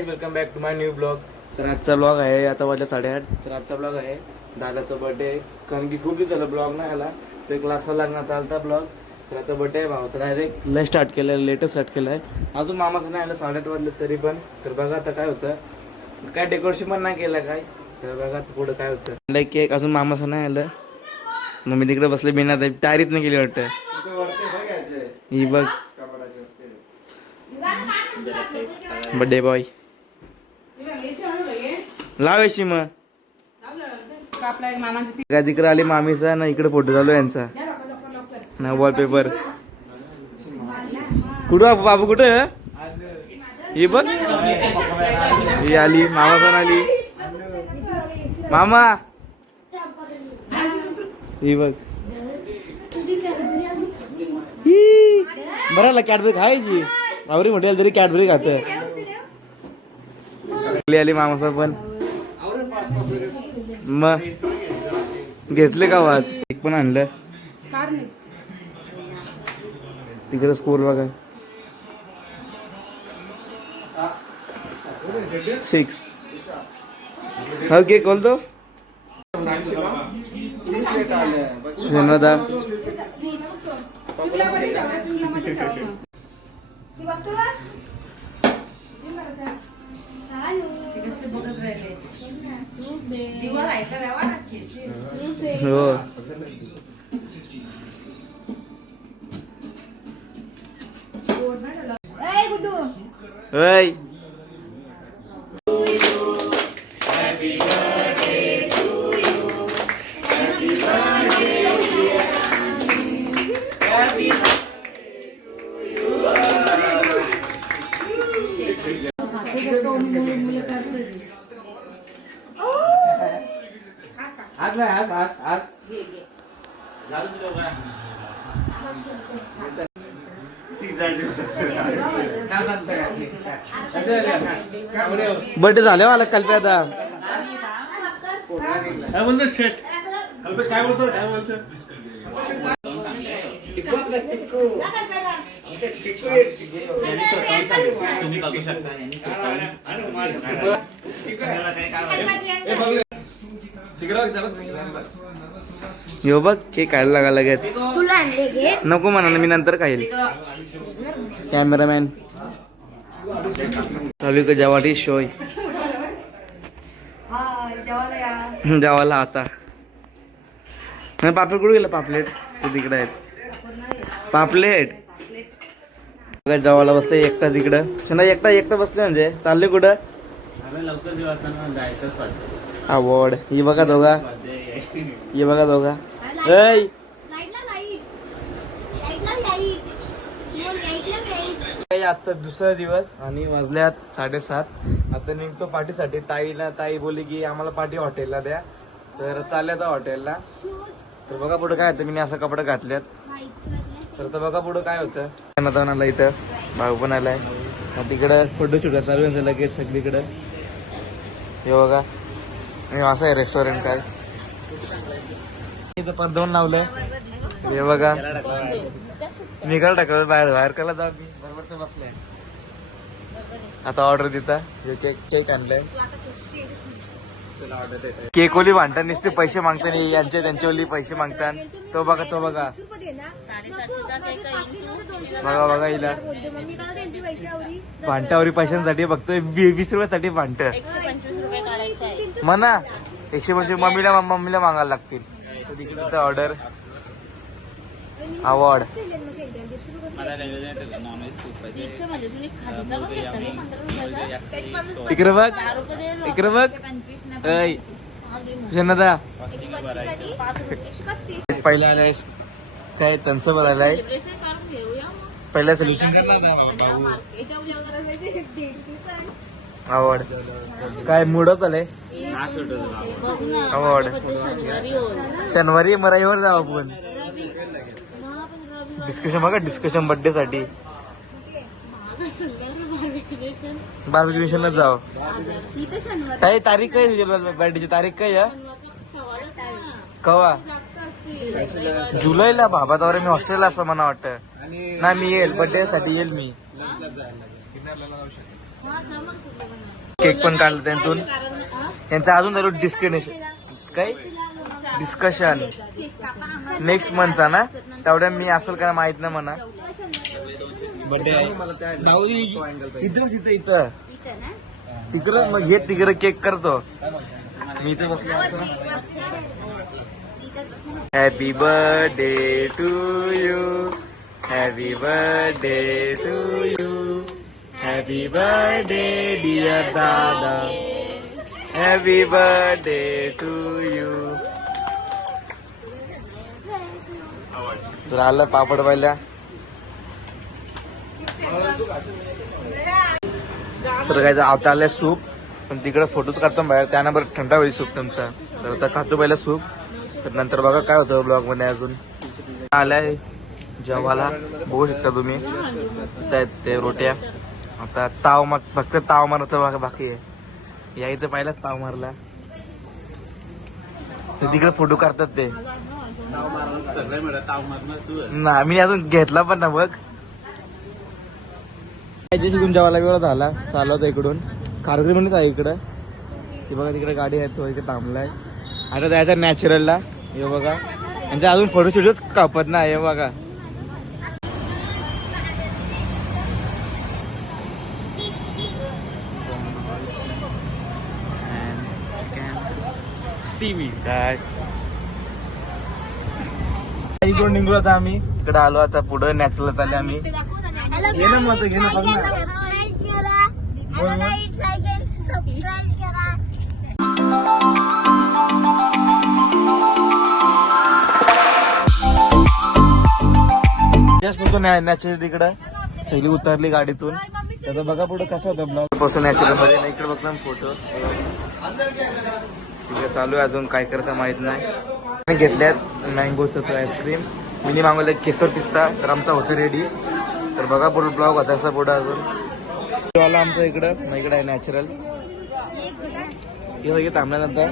Welcome back to my new blog. तर आजचा blog आहे, आता वाजले 8:30. तर आजचा ब्लॉग आहे दादाचा बर्थडे. कारण की खूप दिवस झालं ब्लॉग नाही आला, तर क्लासला लागणार चालता ब्लॉग. तर आता बर्थडे आहे भावाचा, डायरेक्ट लय स्टार्ट केलं आहे, लेटेस्ट स्टार्ट केलं आहे. अजून मामाचं नाही आलं, 8:30 वाजले तरी पण. तर बघा आता काय होतं, काय डेकोरेशन पण नाही केलं काय. तर बघा आता पुढं काय होतं. लाईक केक अजून मामाचं नाही आलं, मग मी तिकडे बसले बिना तयारीत नाही केली वाटतं. ही बघ बर्थडे बॉय लावायची मग जिकडे आली मामीचा ना, इकडे फोटो चालू यांचा ना, वॉलपेपर. कुठं बाबू कुठं ही बघ, ही आली मामा पण आली. मामा ही बघ, बरं कॅडबरी खायची आवरी म्हटलं तरी कॅडबरी खात. आली मामाचा पण, मग घेतले का वाज एक पण आणलं. तिकडे स्कोर बघा 6. ओके बोलतो धन्यवाद. हो आज आज आज आज बर्थडे झाले मला कल्पे. आता काय बोलतो शेट, कल्पेश काय बोलतो, काय बोलतो तुम्ही बघू शकता. यो बघ केक खायला लागा लगेच. नको म्हणा ना, मी नंतर खाईल. कॅमेरामॅन चालू का जेवाटी शोय जेवायला. आता पापलेट कुठे गेलं, पापलेट ते तिकडे आहेत. पापलेट जेवायला बसले एकटा तिकडं. एकटा बसले म्हणजे चालले कुठं लवकर जायचं आवड. ही बघा दोघा, ही बघा दोघा. आता दुसरा दिवस आणि वाजल्यात 7:30. आता निघतो पार्टीसाठी. ताई बोलली की आम्हाला पार्टी हॉटेलला द्या, तर चालल्या तर हॉटेलला. तर बघा पुढं काय होतं, मी असं कपडे घातल्यात. तर बघा पुढं काय होतं. आला इथं भाऊ पण आलाय, तिकडं फोटोशूट चालू आहे लगेच सगळीकडं. हे बघा असं आहे रेस्टॉरंट. काय इथं पण 2 लावलंय. हे बघा मी कल टाकलं बाहेर कला जाऊ मी बरोबर तर बसलाय. आता ऑर्डर देता. केक आणलाय. केक ओली भांडतात, नुसते पैसे मागता नाही यांचे त्यांच्यावरली पैसे मागतात. तो बघा बघा बघा हिला भांटावरी पैशांसाठी फक्त 20 रुपयासाठी भांट म्हणा. 125 मम्मीला मागायला लागतील. तर तिकडे ऑर्डर अवॉर्ड इकडे बघ, इकडे बघ. सुशन्नदा पहिला आलाय काय त्यांचं बघायलाय. पहिला सोल्युशन करणार अवॉर्ड काय मुडत आलंय. अवॉर्ड शनिवारी मराईवर जाऊ आपण. डिस्कशन बघा, डिस्कशन बर्थडे साठी बार्बिक्यूशनला जाऊ. काही तारीख काय बर्थडेची तारीख काय कवा? जुलैला. बाबा तर मी हॉस्टेलला असं मला वाटतं. नाही मी येईल बर्थडे साठी येईल मी. केक पण काढला त्यांतून. त्यांचं अजून चालू डिस्कशन नेक्स्ट मंथचा ना, तेवढ्या मी असेल का माहित नाही म्हणा. बर्थडे इथं इथं तिकडं मग हे तिकडं केक करतो मी इथे बसलो असं. Happy birthday to you, happy birthday to you, happy birthday dear दादा, हॅपी बर्थडे टू यू. तुला आलं पापड पाहिल्या तर काय आता आलंय सूप, पण तिकडे फोटोच काढतो बाहेर, त्याना बरं थंडा होईल सूप तुमचा. तर आता खातो पहिला सूप, तर नंतर बघा काय होतं ब्लॉग मध्ये. अजून आलाय जेवायला बघू शकता तुम्ही, ते रोट्या. आता ताव फक्त ताव मारायचं बाकी आहे. यायचं पहिलाच ताव मारला, तिकडे फोटो काढतात ते ना. मी अजून घेतला पण ना बघ. शिकून जेवायला वेळ झाला, चालू होता इकडून कारगिरी म्हणून आहे इकडं. ते बघा तिकडे गाडी आहे, तो इथे थांबलाय. आता जायचं नॅचरलला. हे बघा यांचा अजून फोटो शूटच कापत ना. हे बघा इकडून निघलो आता आम्ही. इकडे आलो आता पुढे नॅचरल चालले आम्ही. घे ना मत, घे ना बघ ना. नॅचरल तिकडं सैली उतरली गाडीतून. त्याचा बघा पुढे कसं होतं ब्लॉग पासून नॅचरल मध्ये. इकडे बघ ना फोटो. तिकडे चालू आहे, अजून काय करता माहित नाही. घेतल्यात मँगोचं आईस्क्रीम, मिनी मागवलं केसर पिस्ता. तर आमचा होतं रेडी. तर बघा पुढे ब्लॉग होता असा पुढे. अजून आमचं इकडं आहे नॅचरल. हे सगळे थांबल्यानंतर